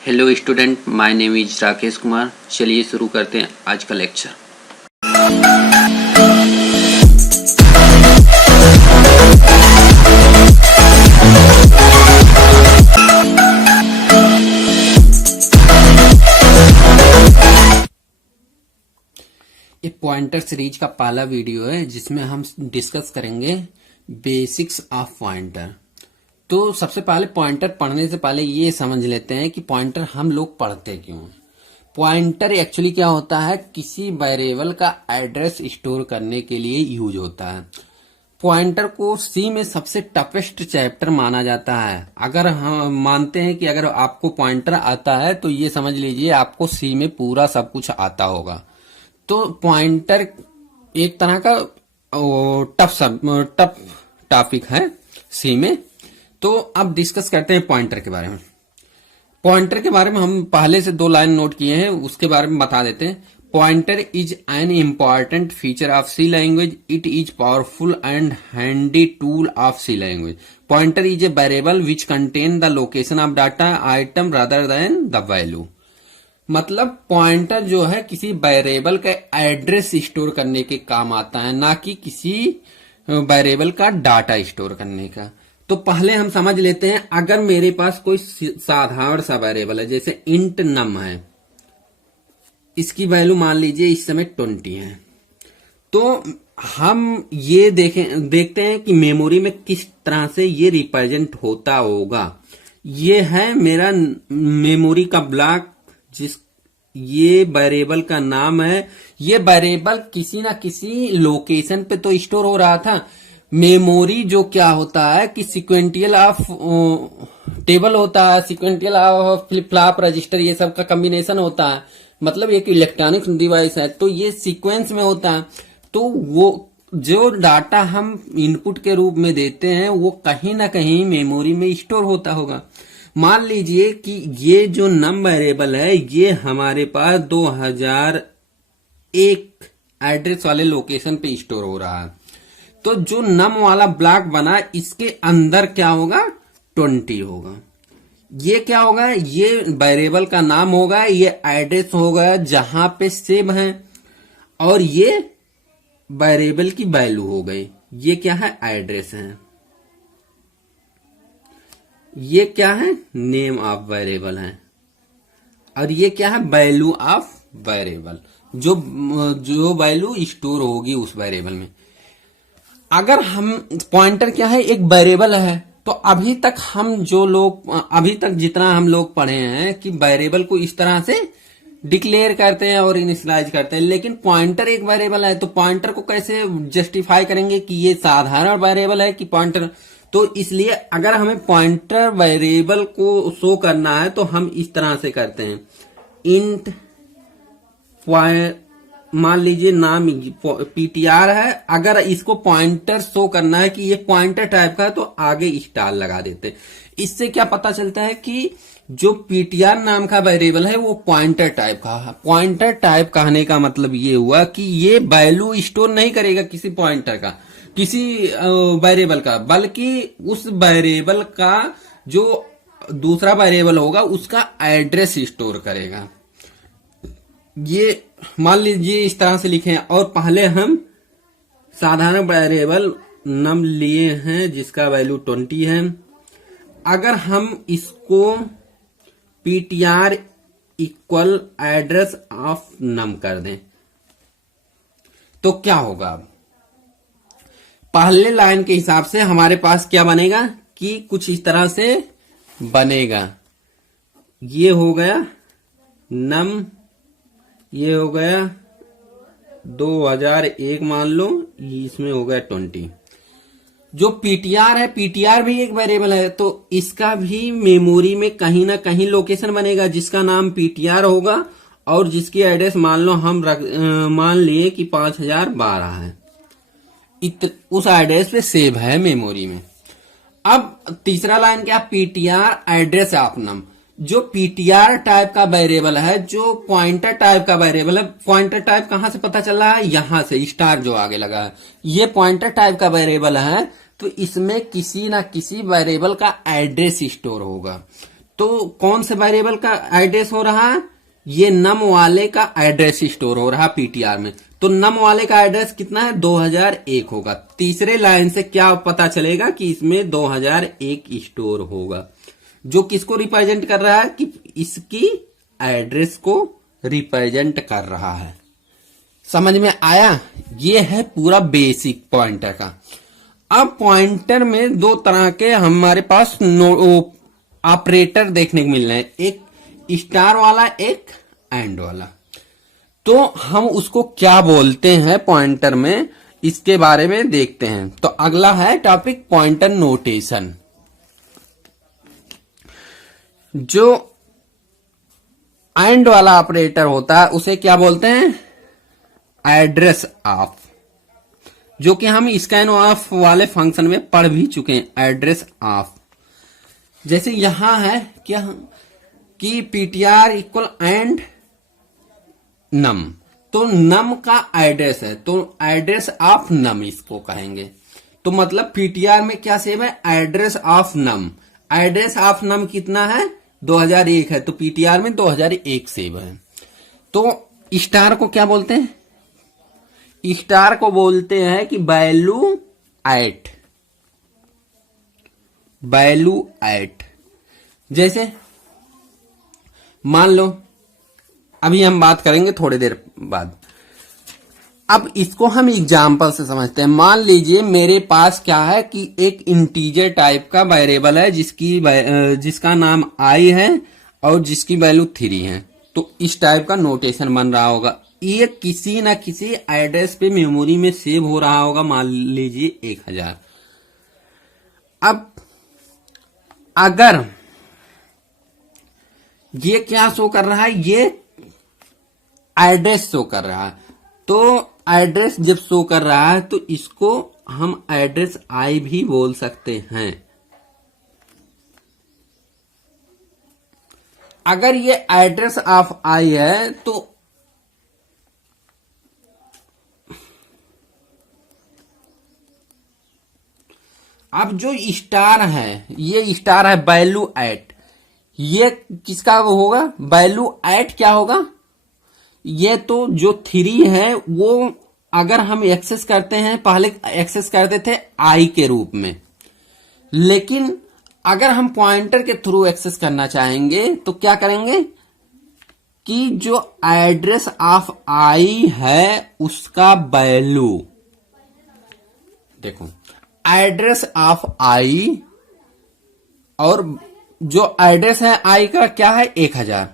Hello student, my name is Rakesh Kumar. चलिए शुरू करते हैं आज का लेक्चर। ये पॉइंटर सीरीज का पहला वीडियो है जिसमें हम डिस्कस करेंगे बेसिक्स ऑफ पॉइंटर। तो सबसे पहले पॉइंटर पढ़ने से पहले ये समझ लेते हैं कि पॉइंटर हम लोग पढ़ते क्यों। पॉइंटर एक्चुअली क्या होता है, किसी वेरिएबल का एड्रेस स्टोर करने के लिए यूज होता है। पॉइंटर को सी में सबसे टफेस्ट चैप्टर माना जाता है। अगर हम मानते हैं कि अगर आपको पॉइंटर आता है तो ये समझ लीजिए आपको सी में पूरा सब कुछ आता होगा। तो पॉइंटर एक तरह का टफ टॉपिक है सी में। तो अब डिस्कस करते हैं पॉइंटर के बारे में। पॉइंटर के बारे में हम पहले से 2 लाइन नोट किए हैं, उसके बारे में बता देते हैं। Pointer is an important feature of C language. It is powerful and handy tool of C language. Pointer is a variable which contain the location of data item rather than the value. मतलब pointer जो है किसी variable का address store करने के काम आता है, ना कि किसी वेरिएबल का डाटा स्टोर करने का। तो पहले हम समझ लेते हैं, अगर मेरे पास कोई साधारण सा वेरिएबल है, जैसे इंट नम है, इसकी वैल्यू मान लीजिए इस समय 20 है। तो हम ये देखते हैं कि मेमोरी में किस तरह से ये रिप्रेजेंट होता होगा। ये है मेरा मेमोरी का ब्लॉक, ये वेरिएबल का नाम है। ये वेरिएबल किसी ना किसी लोकेशन पे तो स्टोर हो रहा था। मेमोरी जो क्या होता है कि सिक्वेंटियल ऑफ टेबल होता है, सिक्वेंटियल ऑफ फ्लिप फ्लॉप रजिस्टर, ये सब का कॉम्बिनेशन होता है। मतलब एक इलेक्ट्रॉनिक्स डिवाइस है, तो ये सीक्वेंस में होता है। तो वो जो डाटा हम इनपुट के रूप में देते हैं वो कहीं ना कहीं मेमोरी में स्टोर होता होगा। मान लीजिए कि ये जो नम वेरिएबल है ये हमारे पास 2001 एड्रेस वाले लोकेशन पे स्टोर हो रहा है। तो जो नम वाला ब्लॉक बना इसके अंदर क्या होगा, 20 होगा। ये क्या होगा, ये वेरिएबल का नाम होगा, ये एड्रेस होगा जहां पे सेव है, और ये वेरिएबल की वैल्यू हो गई। ये क्या है, एड्रेस है। ये क्या है, नेम ऑफ वेरिएबल है, और ये क्या है, वैल्यू ऑफ वेरिएबल, जो वैल्यू स्टोर होगी उस वेरिएबल में। अगर हम पॉइंटर क्या है, एक वेरिएबल है। तो अभी तक जितना हम लोग पढ़े हैं कि वेरिएबल को इस तरह से डिक्लेयर करते हैं और इनिशियलाइज करते हैं, लेकिन पॉइंटर एक वेरिएबल है। तो पॉइंटर को कैसे जस्टिफाई करेंगे कि ये साधारण वेरिएबल है कि पॉइंटर। तो इसलिए अगर हमें पॉइंटर वेरिएबल को शो करना है तो हम इस तरह से करते हैं। इंट मान लीजिए नाम ptr है। अगर इसको पॉइंटर शो करना है कि ये पॉइंटर टाइप का है तो आगे स्टार लगा देते हैं। इससे क्या पता चलता है कि जो ptr नाम का वेरिएबल है वो पॉइंटर टाइप का है। पॉइंटर टाइप कहने का मतलब ये हुआ कि ये वैल्यू स्टोर नहीं करेगा किसी पॉइंटर का, किसी वेरिएबल का, बल्कि उस वेरिएबल का जो दूसरा वेरिएबल होगा उसका एड्रेस स्टोर करेगा। ये मान लीजिए इस तरह से लिखें, और पहले हम साधारण वेरिएबल नम लिए हैं जिसका वैल्यू 20 है। अगर हम इसको ptr इक्वल एड्रेस ऑफ नम कर दें तो क्या होगा, पहले लाइन के हिसाब से हमारे पास क्या बनेगा कि कुछ इस तरह से बनेगा। ये हो गया नम, ये हो गया 2001 मान लो, इसमें हो गया 20। जो ptr है, ptr भी एक वेरिएबल है, तो इसका भी मेमोरी में कहीं ना कहीं लोकेशन बनेगा जिसका नाम ptr होगा, और जिसकी एड्रेस मान लो हम मान लिए कि 5012 है। उस एड्रेस पे सेव है मेमोरी में। अब तीसरा लाइन क्या, ptr एड्रेस ऑफ नम। जो ptr टाइप का वेरिएबल है, जो पॉइंटर टाइप का वेरिएबल है, पॉइंटर टाइप कहां से पता चल रहा है, यहां से स्टार जो आगे लगा है, ये पॉइंटर टाइप का वेरिएबल है। तो इसमें किसी ना किसी वेरिएबल का एड्रेस स्टोर होगा। तो कौन से वेरिएबल का एड्रेस हो रहा है? ये नम वाले का एड्रेस स्टोर हो रहा पीटीआर में। तो नम वाले का एड्रेस कितना है? 2001 होगा। तीसरे लाइन से क्या पता चलेगा कि इसमें 2001 स्टोर होगा, जो किसको रिप्रेजेंट कर रहा है? कि इसकी एड्रेस को रिप्रेजेंट कर रहा है। समझ में आया? ये है पूरा बेसिक पॉइंटर का। अब पॉइंटर में दो तरह के हमारे पास ऑपरेटर देखने को मिल रहे हैं, एक स्टार वाला, एक एंड वाला। तो हम उसको क्या बोलते हैं पॉइंटर में, इसके बारे में देखते हैं। तो अगला है टॉपिक पॉइंटर नोटेशन। जो एंड वाला ऑपरेटर होता है उसे क्या बोलते हैं? एड्रेस ऑफ, जो कि हम स्कैन ऑफ वाले फंक्शन में पढ़ भी चुके हैं। एड्रेस ऑफ जैसे यहां है क्या कि पीटीआर इक्वल एंड नम, तो नम का एड्रेस है, तो एड्रेस ऑफ नम इसको कहेंगे। तो मतलब पीटीआर में क्या सेव है? Address of num. Address of num कितना है? 2001 है, तो पीटीआर में 2001 सेव है। तो स्टार को क्या बोलते हैं? स्टार को बोलते हैं कि वैल्यू एट। जैसे मान लो, अभी हम बात करेंगे थोड़ी देर बाद। अब इसको हम एग्जाम्पल से समझते हैं। मान लीजिए मेरे पास क्या है कि एक इंटीजर टाइप का वेरिएबल है जिसका नाम आई है और जिसकी वैल्यू 3 है। तो इस टाइप का नोटेशन बन रहा होगा। ये किसी ना किसी एड्रेस पे मेमोरी में सेव हो रहा होगा, मान लीजिए 1000। अब अगर ये क्या शो कर रहा है? ये एड्रेस शो कर रहा है। तो एड्रेस जब शो कर रहा है तो इसको हम एड्रेस आई भी बोल सकते हैं। अगर ये एड्रेस ऑफ आई है तो अब जो स्टार है, ये स्टार है वैल्यू एट, ये किसका होगा? वैल्यू एट क्या होगा? ये तो जो 3 है वो अगर हम एक्सेस करते हैं, पहले एक्सेस करते थे आई के रूप में, लेकिन अगर हम पॉइंटर के थ्रू एक्सेस करना चाहेंगे तो क्या करेंगे कि जो एड्रेस ऑफ आई है उसका वैल्यू, देखो एड्रेस ऑफ आई और जो एड्रेस है आई का क्या है? 1000।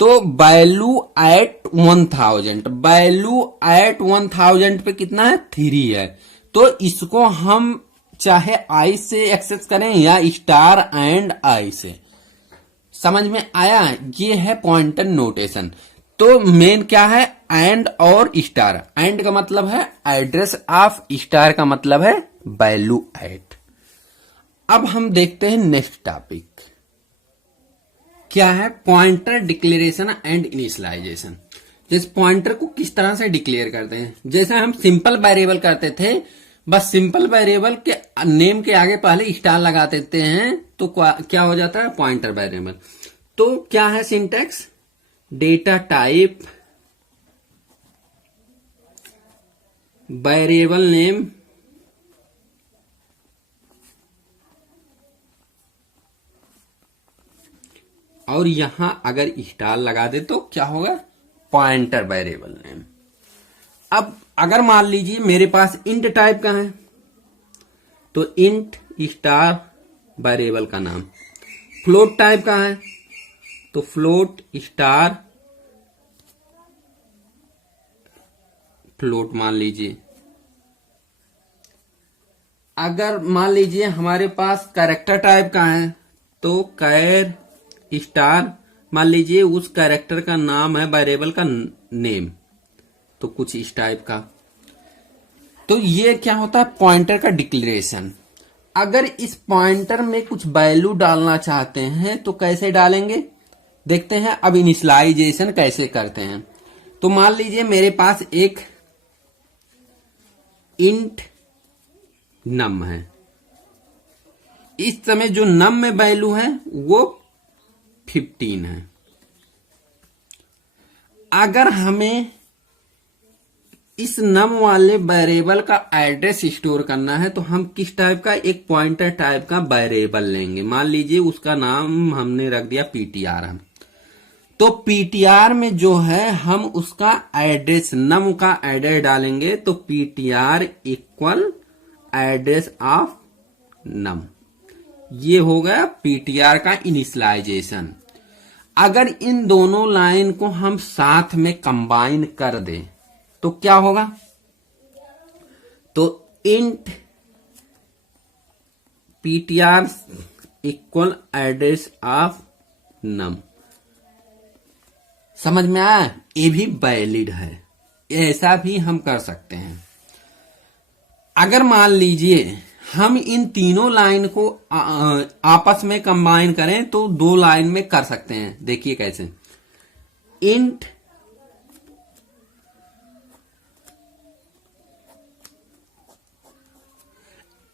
तो वैल्यू एट 1000, वैल्यू एट 1000 पे कितना है? 3 है। तो इसको हम चाहे आई से एक्सेस करें या स्टार एंड आई से। समझ में आया? ये है पॉइंटर नोटेशन। तो मेन क्या है? एंड और स्टार। एंड का मतलब है एड्रेस ऑफ, स्टार का मतलब है वैल्यू एट। अब हम देखते हैं नेक्स्ट टॉपिक क्या है? Pointer declaration and initialisation. जैसे पॉइंटर को किस तरह से डिक्लेयर करते हैं? जैसे हम सिंपल वेरिएबल करते थे, बस सिंपल वेरिएबल के नेम के आगे पहले स्टार लगा देते हैं तो क्या हो जाता है? Pointer variable. तो क्या है syntax? Data type variable name और यहां अगर स्टार लगा दे तो क्या होगा? Pointer variable name. अब अगर मान लीजिए मेरे पास इंट टाइप का है तो इंट स्टार वेरिएबल का नाम, फ्लोट टाइप का है तो फ्लोट स्टार फ्लोट मान लीजिए। अगर मान लीजिए हमारे पास कैरेक्टर टाइप का है तो कैर स्टार मान लीजिए उस कैरेक्टर का नाम है वेरिएबल का नेम, तो कुछ इस टाइप का। तो ये क्या होता है? पॉइंटर का डिक्लेरेशन। अगर इस पॉइंटर में कुछ वैल्यू डालना चाहते हैं तो कैसे डालेंगे देखते हैं। अब इनिशियलाइजेशन कैसे करते हैं? तो मान लीजिए मेरे पास एक इंट नम है। इस समय जो नम में वैल्यू है वो 15 है। अगर हमें इस नम वाले वेरिएबल का एड्रेस स्टोर करना है तो हम किस टाइप का, एक पॉइंटर टाइप का वेरिएबल लेंगे। मान लीजिए उसका नाम हमने रख दिया पीटीआर है, तो पीटीआर में जो है हम उसका एड्रेस, नम का एड्रेस डालेंगे, तो PTR equal address of num, ये हो गया पीटीआर का इनिशियलाइजेशन। अगर इन दोनों लाइन को हम साथ में कंबाइन कर दें तो क्या होगा, तो int PTR equal address of num. समझ में आया, ये भी वैलिड है, ऐसा भी हम कर सकते हैं। अगर मान लीजिए हम इन तीनों लाइन को आपस में कंबाइन करें तो दो लाइन में कर सकते हैं। देखिए कैसे, int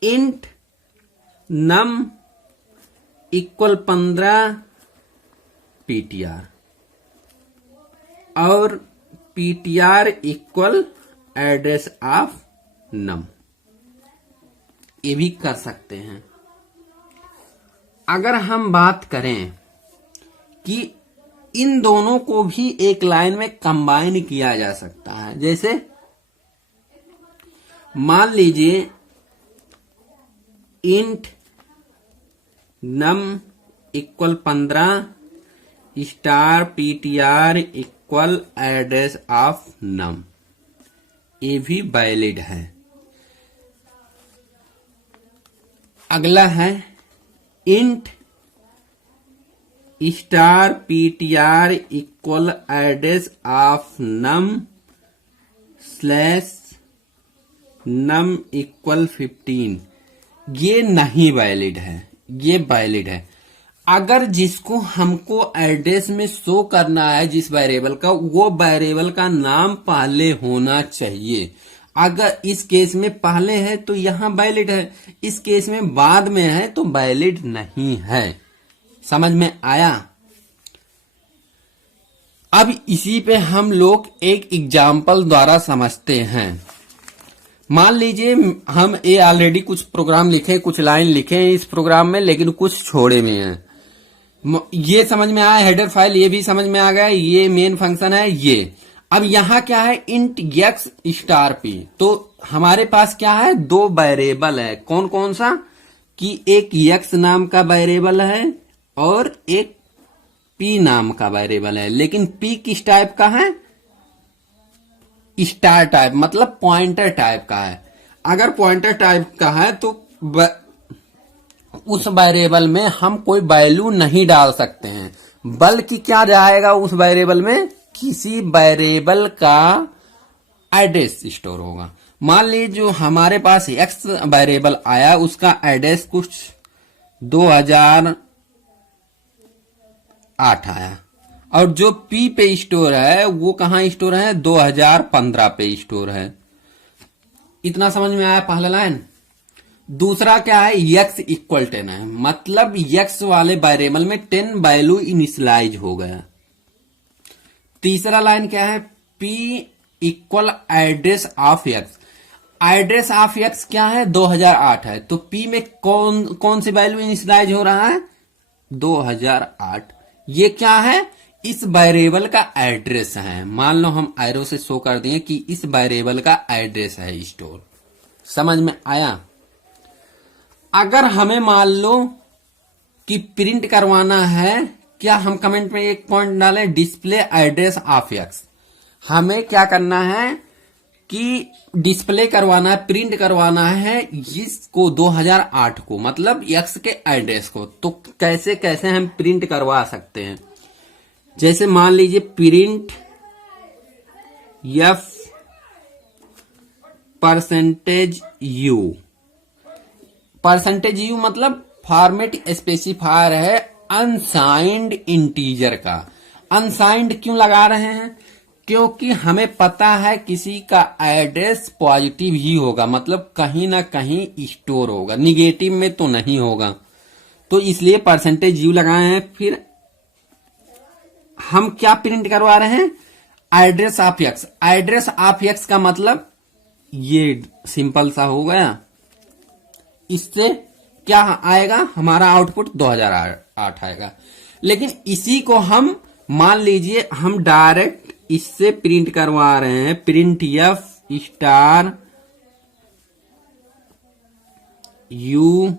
int num equal 15 PTR और PTR equal address of num, ये भी कर सकते हैं। अगर हम बात करें कि इन दोनों को भी एक लाइन में कंबाइन किया जा सकता है, जैसे मान लीजिए int num equal 15 star PTR equal address of num, ये भी वैलिड है। अगला है int star PTR equal address of num slash num equal 15, ये नहीं वैलिड है, ये वैलिड है। अगर जिसको हमको एड्रेस में शो करना है जिस वेरिएबल का, वो वेरिएबल का नाम पहले होना चाहिए। अगर इस केस में पहले है तो यहां वैलिड है, इस केस में बाद में है तो वैलिड नहीं है। समझ में आया। अब इसी पे हम लोग एक एग्जाम्पल द्वारा समझते हैं। मान लीजिए हम ये ऑलरेडी कुछ प्रोग्राम लिखे, कुछ लाइन लिखे हैं इस प्रोग्राम में, लेकिन कुछ छोड़े में हैं। ये समझ में आया, हेडर फाइल ये भी समझ में आ गया, ये मेन फंक्शन है ये। अब यहां क्या है, इंट एक्स स्टार पी, तो हमारे पास क्या है, दो वेरिएबल है। कौन कौन सा, कि एक एक्स नाम का वेरिएबल है और एक पी नाम का वेरिएबल है। लेकिन पी किस टाइप का है, स्टार टाइप, मतलब पॉइंटर टाइप का है। अगर पॉइंटर टाइप का है तो उस वेरिएबल में हम कोई वैल्यू नहीं डाल सकते हैं, बल्कि क्या जाएगा उस वेरिएबल में, किसी वेरिएबल का एड्रेस स्टोर होगा। मान लीजिए जो हमारे पास एक्स वेरिएबल आया, उसका एड्रेस कुछ 2008 आया, और जो पी पे स्टोर है वो कहां स्टोर है, 2015 पे स्टोर है। इतना समझ में आया पहला लाइन। दूसरा क्या है, एक्स इक्वल 10 है, मतलब एक्स वाले वेरिएबल में 10 वैल्यू इनिशियलाइज हो गया। तीसरा लाइन क्या है, P equal address of X, address of x क्या है, 2008 है, तो पी में कौन सी वैल्यू इनिशियलाइज हो रहा है, 2008। ये क्या है, इस वेरिएबल का एड्रेस है। मान लो हम एरो से शो कर दिए कि इस वेरिएबल का एड्रेस है स्टोर। समझ में आया। अगर हमें मान लो कि प्रिंट करवाना है, क्या हम कमेंट में एक पॉइंट डालें, डिस्प्ले एड्रेस ऑफ एक्स। हमें क्या करना है कि डिस्प्ले करवाना है, प्रिंट करवाना है इसको 2008 को, मतलब एक्स के एड्रेस को। तो कैसे कैसे हम प्रिंट करवा सकते हैं, जैसे मान लीजिए प्रिंट एफ %u, %u मतलब फॉर्मेट स्पेसिफायर है अनसाइंड इंटीजर का। अनसाइंड क्यों लगा रहे हैं, क्योंकि हमें पता है किसी का एड्रेस पॉजिटिव ही होगा, मतलब कहीं ना कहीं स्टोर होगा, निगेटिव में तो नहीं होगा, तो इसलिए %u लगाए हैं। फिर हम क्या प्रिंट करवा रहे हैं, address of X. Address of x का मतलब ये सिंपल सा हो गया, इससे क्या आएगा, हमारा आउटपुट 2008 आएगा। लेकिन इसी को हम मान लीजिए हम डायरेक्ट इससे प्रिंट करवा रहे हैं, प्रिंट एफ स्टार यू।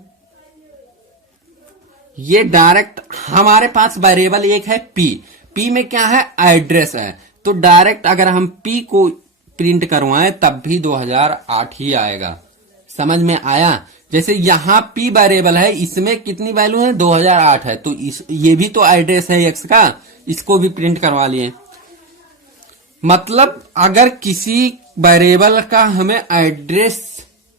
ये डायरेक्ट हमारे पास वेरिएबल एक है पी, पी में क्या है, एड्रेस है, तो डायरेक्ट अगर हम पी को प्रिंट करवाएं तब भी 2008 ही आएगा। समझ में आया? जैसे यहां पी वेरिएबल है, इसमें कितनी वैल्यू है, 2008 है, तो ये भी तो एड्रेस है एक्स का, इसको भी प्रिंट करवा लिए। मतलब अगर किसी वेरिएबल का हमें एड्रेस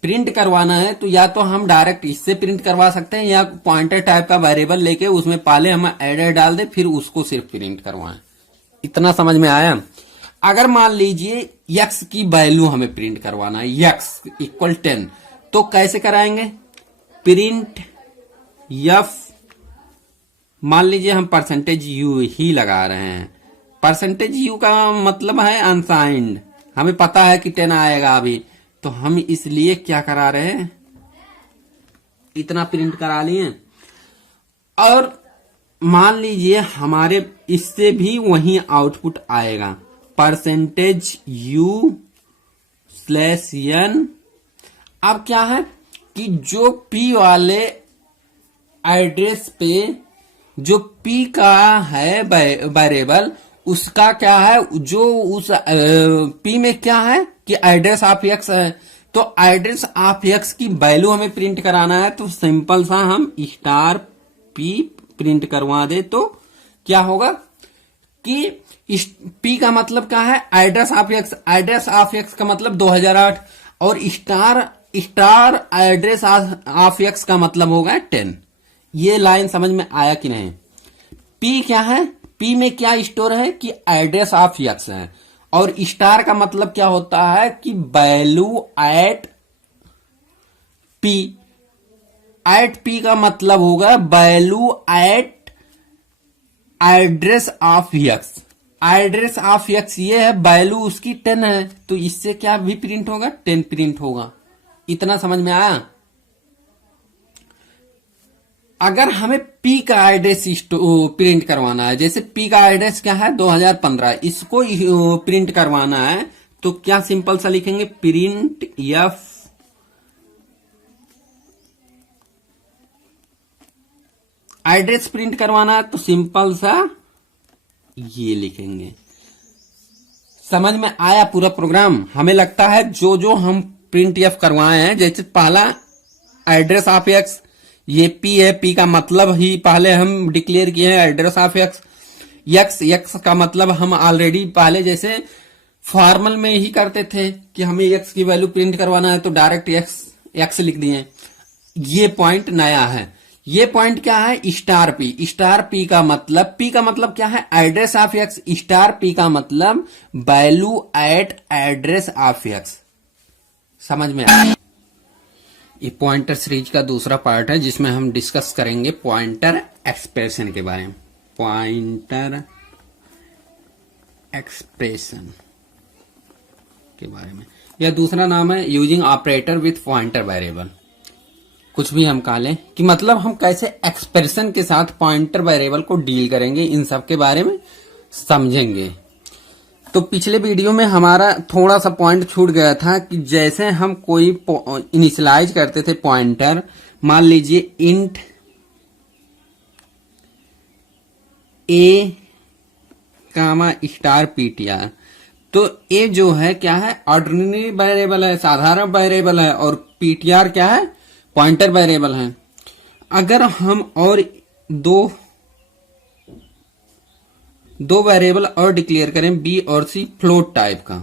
प्रिंट करवाना है तो या तो हम डायरेक्ट इससे प्रिंट करवा सकते हैं, या पॉइंटर टाइप का वेरिएबल लेके उसमें पहले हम एडर डाल दें, फिर उसको सिर्फ प्रिंट करवाएं। इतना समझ में आया? अगर मान लीजिए x की वैल्यू हमें प्रिंट करवाना है, x इक्वल 10, तो कैसे कराएंगे, प्रिंट एफ, मान लीजिए हम परसेंटेज यू ही लगा रहे हैं। परसेंटेज यू का मतलब है अनसाइंड, हमें पता है कि 10 आएगा अभी, तो हम इसलिए क्या करा रहे हैं, इतना प्रिंट करा लिए। और मान लीजिए हमारे इससे भी वही आउटपुट आएगा, परसेंटेज यू स्लैश एन। अब क्या है कि जो पी वाले एड्रेस पे जो पी का है वेरिएबल, उसका क्या है, जो उस पी में क्या है कि एड्रेस ऑफ एक्स है, तो एड्रेस ऑफ एक्स की वैल्यू हमें प्रिंट कराना है, तो सिंपल सा हम स्टार पी प्रिंट करवा दे तो क्या होगा कि पी का मतलब क्या है, address of X. Address of x का मतलब 2008, और स्टार एड्रेस ऑफ एक्स का मतलब होगा 10। ये लाइन समझ में आया कि नहीं? पी क्या है, पी में क्या स्टोर है कि एड्रेस ऑफ एक्स है, और स्टार का मतलब क्या होता है कि value at P. At P का मतलब होगा value at address of X. Address of X ये है, वैल्यू उसकी 10 है, तो इससे क्या भी प्रिंट होगा, 10 प्रिंट होगा। इतना समझ में आया? अगर हमें पी का एड्रेस प्रिंट करवाना है, जैसे पी का एड्रेस क्या है 2015, इसको प्रिंट करवाना है, तो क्या सिंपल सा लिखेंगे, प्रिंट एफ एड्रेस प्रिंट करवाना है, तो सिंपल सा ये लिखेंगे। समझ में आया पूरा प्रोग्राम? हमें लगता है जो जो हम प्रिंट एफ करवाए हैं, जैसे पहला एड्रेस ऑफ एक्स, ये पी है, पी का मतलब ही पहले हम डिक्लेयर किए हैं एड्रेस ऑफ एक्स। एक्स का मतलब हम ऑलरेडी पहले जैसे फॉर्मल में ही करते थे कि हमें एक्स की वैल्यू प्रिंट करवाना है, तो डायरेक्ट एक्स लिख दिए। ये पॉइंट नया है। ये पॉइंट क्या है, स्टार पी। स्टार पी का मतलब क्या है, address of x. Star P का मतलब value at address of x. समझ में आया? ये पॉइंटर सीरीज का दूसरा पार्ट है, जिसमें हम डिस्कस करेंगे पॉइंटर एक्सप्रेशन के बारे में। पॉइंटर एक्सप्रेशन के बारे में, यह दूसरा नाम है using operator with pointer variable. कुछ भी हम कह लें कि मतलब हम कैसे एक्सप्रेशन के साथ पॉइंटर वेरिएबल को डील करेंगे, इन सब के बारे में समझेंगे। तो पिछले वीडियो में हमारा थोड़ा सा पॉइंट छूट गया था कि जैसे हम कोई इनिशियलाइज करते थे पॉइंटर, मान लीजिए इंट ए कामा स्टार पीटीआर, तो ए जो है क्या है, ऑर्डिनरी वेरिएबल है, साधारण वेरिएबल है, और पीटीआर क्या है, पॉइंटर वेरिएबल है। अगर हम और दो वेरिएबल और डिक्लेयर करें, बी और सी, फ्लोट टाइप का,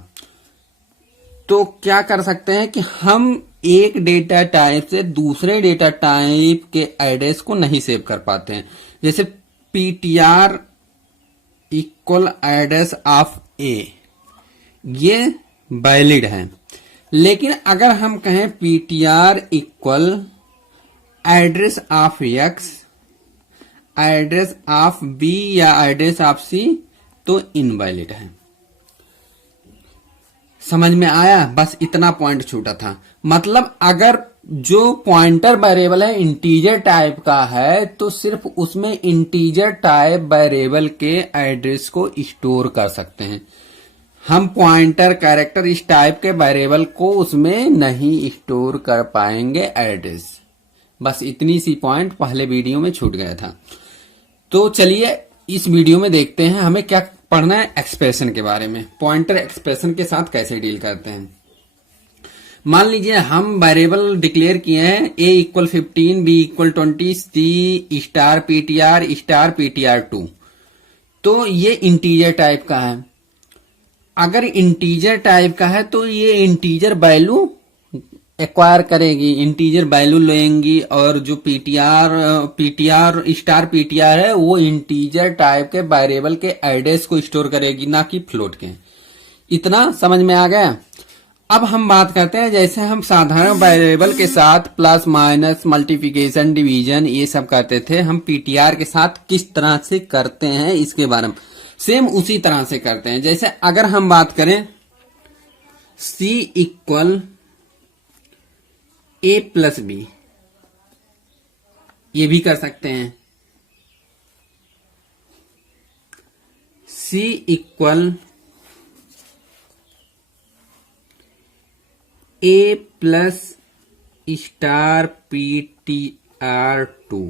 तो क्या कर सकते हैं कि हम एक डेटा टाइप से दूसरे डेटा टाइप के एड्रेस को नहीं सेव कर पाते हैं। जैसे PTR equal address of A, ये वैलिड है, लेकिन अगर हम कहें PTR equal address of X, address of B या एड्रेस ऑफ सी, तो इनवैलिड है। समझ में आया? बस इतना पॉइंट छूटा था। मतलब अगर जो पॉइंटर वेरिएबल है इंटीजर टाइप का है तो सिर्फ उसमें इंटीजर टाइप वेरिएबल के एड्रेस को स्टोर कर सकते हैं। हम पॉइंटर कैरेक्टर इस टाइप के वेरिएबल को उसमें नहीं स्टोर कर पाएंगे एड्रेस। बस इतनी सी पॉइंट पहले वीडियो में छूट गया था। तो चलिए इस वीडियो में देखते हैं हमें क्या पढ़ना है एक्सप्रेशन के बारे में। पॉइंटर एक्सप्रेशन के साथ कैसे डील करते हैं। मान लीजिए हम वेरिएबल डिक्लेयर किए हैं a equal 15, b equal 20, c star ptr 2। तो ये इंटीजर टाइप का है। अगर इंटीजर टाइप का है तो ये इंटीजर वैल्यू एक्वायर करेगी, इंटीजर वैल्यू लेंगी और जो पीटीआर स्टार पीटीआर है वो इंटीजर टाइप के वेरिएबल के एड्रेस को स्टोर करेगी, ना कि फ्लोट के। इतना समझ में आ गया? अब हम बात करते हैं जैसे हम साधारण वेरिएबल के साथ प्लस माइनस मल्टीप्लिकेशन डिवीजन ये सब करते थे, हम पीटीआर के साथ किस तरह से करते हैं इसके बारे में सेम उसी तरह से करते हैं। जैसे अगर हम बात करें c equal a plus B, ये भी कर सकते हैं। c equal a plus star ptr 2,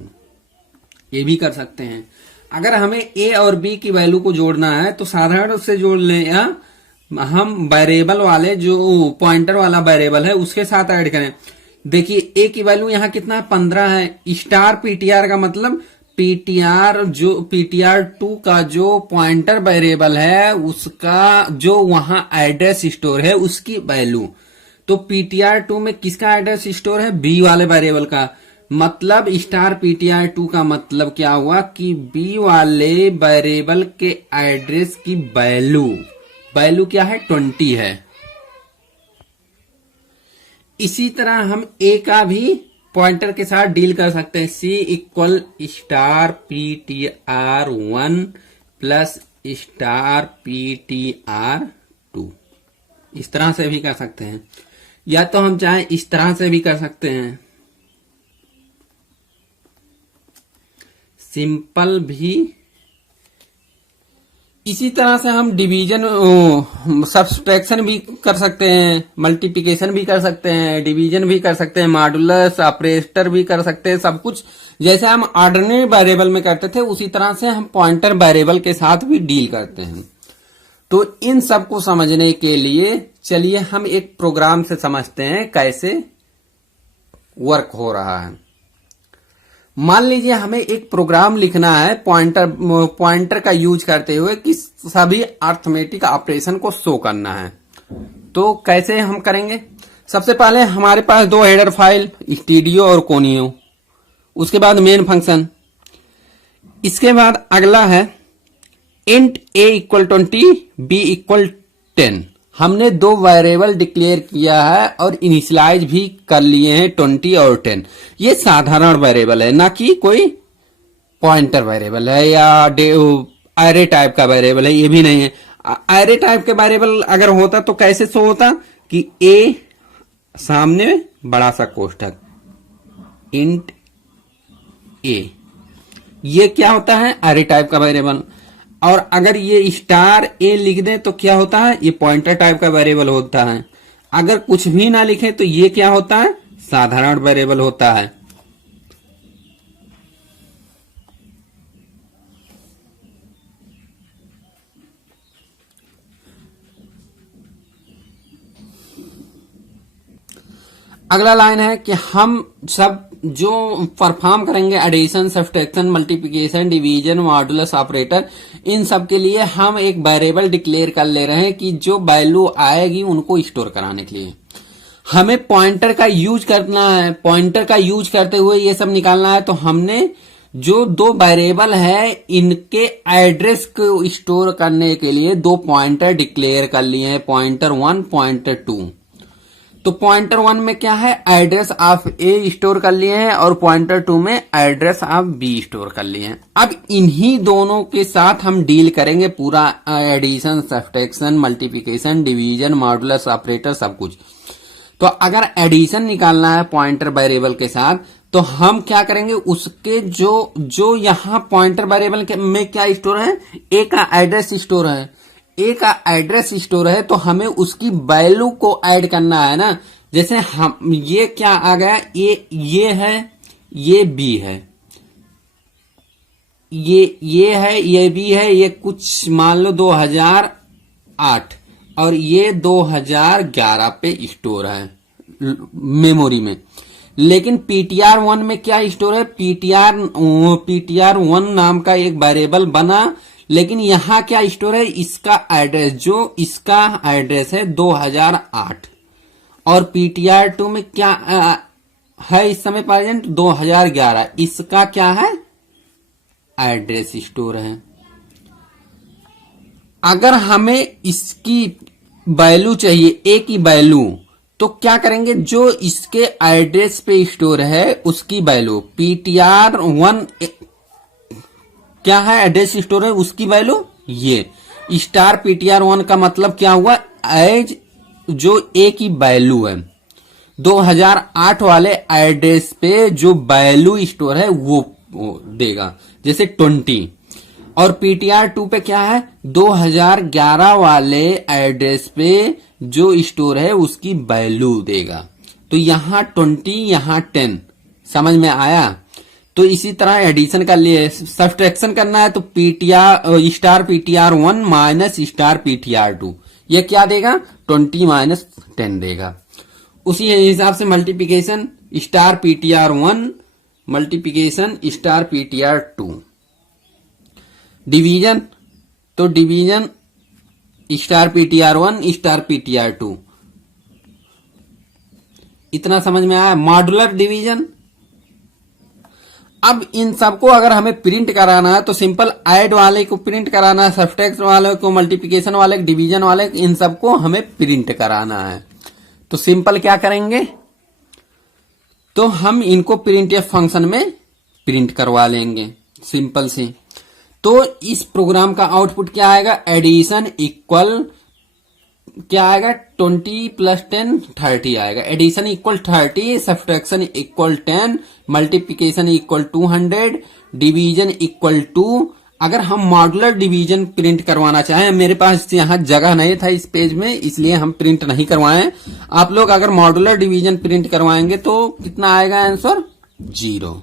ये भी कर सकते हैं। अगर हमें a और b की वैल्यू को जोड़ना है तो साधारण से जोड़ लें, या हम वेरिएबल वाले जो पॉइंटर वाला वेरिएबल है उसके साथ ऐड करें। देखिए a की वैल्यू यहाँ कितना है 15 है। स्टार ptr का मतलब ptr 2 का जो पॉइंटर वेरिएबल है उसका जो वहां एड्रेस स्टोर है उसकी वैल्यू। तो ptr 2 में किसका एड्रेस स्टोर है? b वाले वेरिएबल का। मतलब स्टार ptr 2 का मतलब क्या हुआ कि b वाले वेरिएबल के एड्रेस की वैल्यू क्या है? 20 है। इसी तरह हम a का भी पॉइंटर के साथ डील कर सकते हैं। c equal star ptr 1 plus star ptr 2, इस तरह से भी कर सकते हैं, या तो हम चाहें इस तरह से भी कर सकते हैं, सिंपल भी। इसी तरह से हम डिवीजन सब्सट्रैक्शन भी कर सकते हैं, मल्टीप्लिकेशन भी कर सकते हैं, डिवीजन भी कर सकते हैं, मॉडुलस ऑपरेटर भी कर सकते हैं। सब कुछ जैसे हम ऑर्डिनरी वेरिएबल में करते थे उसी तरह से हम पॉइंटर वेरिएबल के साथ भी डील करते हैं। तो इन सब को समझने के लिए चलिए हम एक प्रोग्राम से समझते हैं कैसे वर्क हो रहा है। मान लीजिए हमें एक प्रोग्राम लिखना है पॉइंटर का यूज करते हुए कि सभी अर्थमेटिक ऑपरेशन को शो करना है। तो कैसे हम करेंगे? सबसे पहले हमारे पास दो हेडर फाइल स्टीडियो और कोनियो, उसके बाद मेन फंक्शन, इसके बाद अगला है int a equal 20 b equal 10। हमने दो वेरिएबल डिक्लेयर किया है और इनिशियलाइज भी कर लिए हैं 20 और 10। ये साधारण वेरिएबल है, ना कि कोई पॉइंटर वेरिएबल है या एरे टाइप का वेरिएबल है, ये भी नहीं है। एरे टाइप के वेरिएबल अगर होता तो कैसे शो होता कि a सामने बड़ा सा कोष्ठक इंट a, ये क्या होता है? एरे टाइप का वेरिएबल। और अगर ये स्टार a लिख दें तो क्या होता है? ये पॉइंटर टाइप का वेरिएबल होता है। अगर कुछ भी ना लिखे तो ये क्या होता है? साधारण वेरिएबल होता है। अगला लाइन है कि हम सब जो परफॉर्म करेंगे addition, subtraction, multiplication, division, modulus operator, इन सब के लिए हम एक वेरिएबल डिक्लेयर कर ले रहे हैं कि जो वैल्यू आएगी उनको स्टोर कराने के लिए हमें पॉइंटर का यूज करना है। पॉइंटर का यूज करते हुए ये सब निकालना है। तो हमने जो दो वेरिएबल है इनके एड्रेस को स्टोर करने के लिए दो पॉइंटर डिक्लेयर कर लिए हैं, पॉइंटर 1 पॉइंटर 2। तो पॉइंटर 1 में क्या है, एड्रेस ऑफ ए स्टोर कर लिए हैं और पॉइंटर 2 में एड्रेस ऑफ बी स्टोर कर लिए हैं। अब इन्हीं दोनों के साथ हम डील करेंगे पूरा addition, subtraction, multiplication, division, modulus operator, सब कुछ। तो अगर एडिशन निकालना है पॉइंटर वेरिएबल के साथ, तो हम क्या करेंगे, उसके जो यहां पॉइंटर वेरिएबल में क्या स्टोर है, ए का एड्रेस स्टोर है, ए का एड्रेस स्टोर है, तो हमें उसकी वैल्यू को ऐड करना है ना। जैसे हम ये क्या आ गया, ये है, ये बी है, ये है, ये बी है, ये कुछ मान लो 2008 और ये 2011 पे स्टोर है मेमोरी में। लेकिन ptr1 में क्या स्टोर है, ptr1 नाम का एक वेरिएबल बना, लेकिन यहां क्या स्टोर है, इसका एड्रेस, जो इसका एड्रेस है 2008, और ptr2 में क्या है इस समय प्रेजेंट 2011, इसका क्या है, एड्रेस स्टोर है। अगर हमें इसकी वैल्यू चाहिए, ए की वैल्यू, तो क्या करेंगे, जो इसके एड्रेस पे स्टोर है उसकी वैल्यू, ptr1 क्या है, एड्रेस स्टोर है, उसकी वैल्यू ये स्टार ptr1 का मतलब क्या हुआ, एज जो ए की वैल्यू है 2008 वाले एड्रेस पे जो वैल्यू स्टोर है वो देगा, जैसे 20। और ptr2 पे क्या है, 2011 वाले एड्रेस पे जो स्टोर है उसकी वैल्यू देगा। तो यहां 20, यहां 10, समझ में आया। तो इसी तरह एडिशन का लिए सब्ट्रैक्शन करना है, तो star ptr1 minus star ptr2, ये क्या देगा, 20 माइनस 10 देगा। उसी हिसाब से multiplication, star ptr1 multiplication star ptr2। Division, तो division star ptr1 star ptr2। इतना समझ में आया। मॉड्यूलर डिवीजन, अब इन सबको अगर हमें प्रिंट कराना है तो सिंपल ऐड वाले को प्रिंट कराना है, सब्ट्रैक्ट वाले को, मल्टीप्लिकेशन वाले, डिवीजन वाले, इन सबको हमें प्रिंट कराना है। तो सिंपल क्या करेंगे, तो हम इनको प्रिंटफ फंक्शन में प्रिंट करवा लेंगे, सिंपल सी। तो इस प्रोग्राम का आउटपुट क्या आएगा, एडिशन इक्वल क्या आएगा, 20 + 10 30 आएगा। Addition equal 30, subtraction equal 10, multiplication equal 200, division equal 2। अगर हम मॉड्यूलर डिवीजन प्रिंट करवाना चाहें, मेरे पास यहाँ जगह नहीं था इस पेज में, इसलिए हम प्रिंट नहीं करवाएं। आप लोग अगर मॉड्यूलर डिवीजन प्रिंट करवाएंगे तो कितना आएगा आंसर, 0,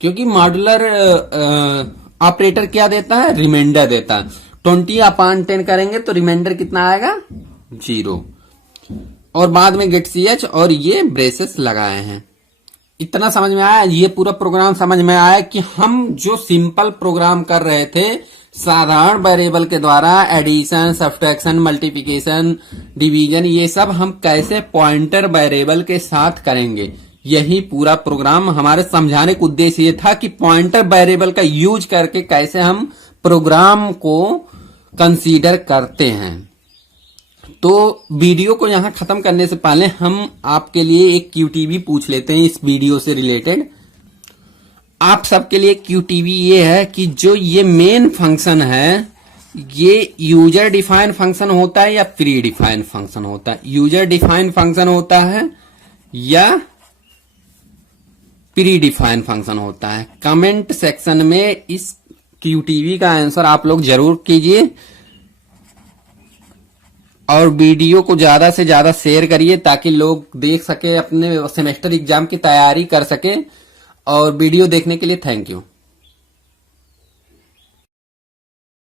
क्योंकि मॉड्यूलर ऑपरेटर क्या देता है, रिमाइंडर देता है। 20/10 करेंगे तो रिमाइंडर कितना आएगा, 0, और बाद में गेट ch और ये ब्रेसेस लगाए हैं। इतना समझ में आया, ये पूरा प्रोग्राम समझ में आया कि हम जो सिंपल प्रोग्राम कर रहे थे साधारण वेरिएबल के द्वारा, एडिशन, सब्ट्रैक्शन, मल्टीप्लिकेशन, डिवीजन, ये सब हम कैसे पॉइंटर वेरिएबल के साथ करेंगे। यही पूरा प्रोग्राम हमारे समझाने का उद्देश्य ये था कि पॉइंटर वेरिएबल का यूज करके कैसे हम प्रोग्राम को कंसीडर करते हैं। तो वीडियो को यहां खत्म करने से पहले हम आपके लिए एक QTV पूछ लेते हैं इस वीडियो से रिलेटेड। आप सबके लिए QTV ये है कि जो ये मेन फंक्शन है, ये यूजर डिफाइन फंक्शन होता है या प्री डिफाइन फंक्शन होता है, यूजर डिफाइन फंक्शन होता है या प्री डिफाइन फंक्शन होता है। कमेंट सेक्शन में इस QTV का आंसर आप लोग जरूर कीजिए और वीडियो को ज्यादा से ज्यादा शेयर करिए ताकि लोग देख सके, अपने सेमेस्टर एग्जाम की तैयारी कर सके। और वीडियो देखने के लिए थैंक यू।